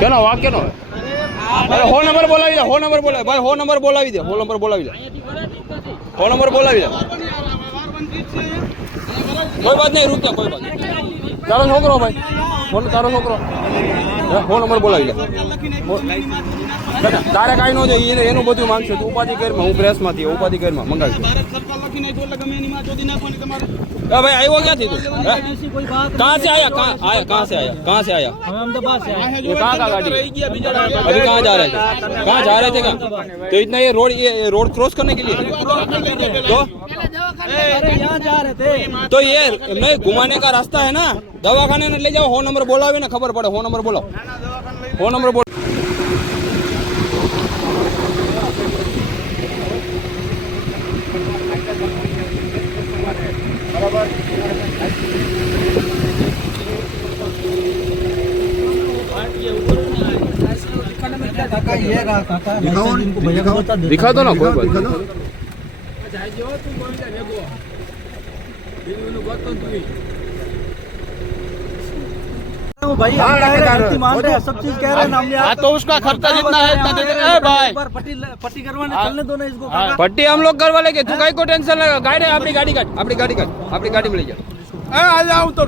કેનો વાક્ય નો હો નંબર બોલાવી દે, હો નંબર બોલાવી ભાઈ, હો નંબર બોલાવી દે, હો નંબર બોલાવી દે, હો નંબર બોલાવી દે, કોઈ વાત નહીં, રૂપિયા કોઈ વાત નહીં. તારો છોકરો ભાઈ, તારો છોકરો હો નંબર બોલાવી દે. તારે કાંઈ ન જોઈએ, એનું બધું માંગશે, તું ઉપાધિ કરમાં, હું પ્રેસમાંથી ઉપાધિ કરમાં મંગાવી. भाई आयो क्या थी तू? कहाँ से आया? कहाँ से आया? कहाँ से आया? ये कहाँ का गाड़ी? अभी कहाँ जा रहे थे? कहाँ जा रहे थे? कहाँ? तो इतना ये रोड क्रॉस करने के लिए तो यहाँ जा रहे थे तो ये मैं घुमाने का रास्ता है ना, दवाखाने में ले जाओ, हो नंबर बोला हुआ ना, खबर पड़े, हो नंबर बोलो, हो नंबर बोलो. दिखा दो ना कोई बात भाई, मान रहे हैं, सब चीज कह रहे हैं, हाँ तो उसका खर्चा जितना है इतना दे देना है भाई. पट्टी करवाने चलने दो ना इसको. पट्टी हम लोग करवा लेंगे, तू काहे को टेंशन लगा. गाड़ी अपनी गाड़ी काट, अपनी गाड़ी काट, अपनी गाड़ी में ले जा. आ जाओ तो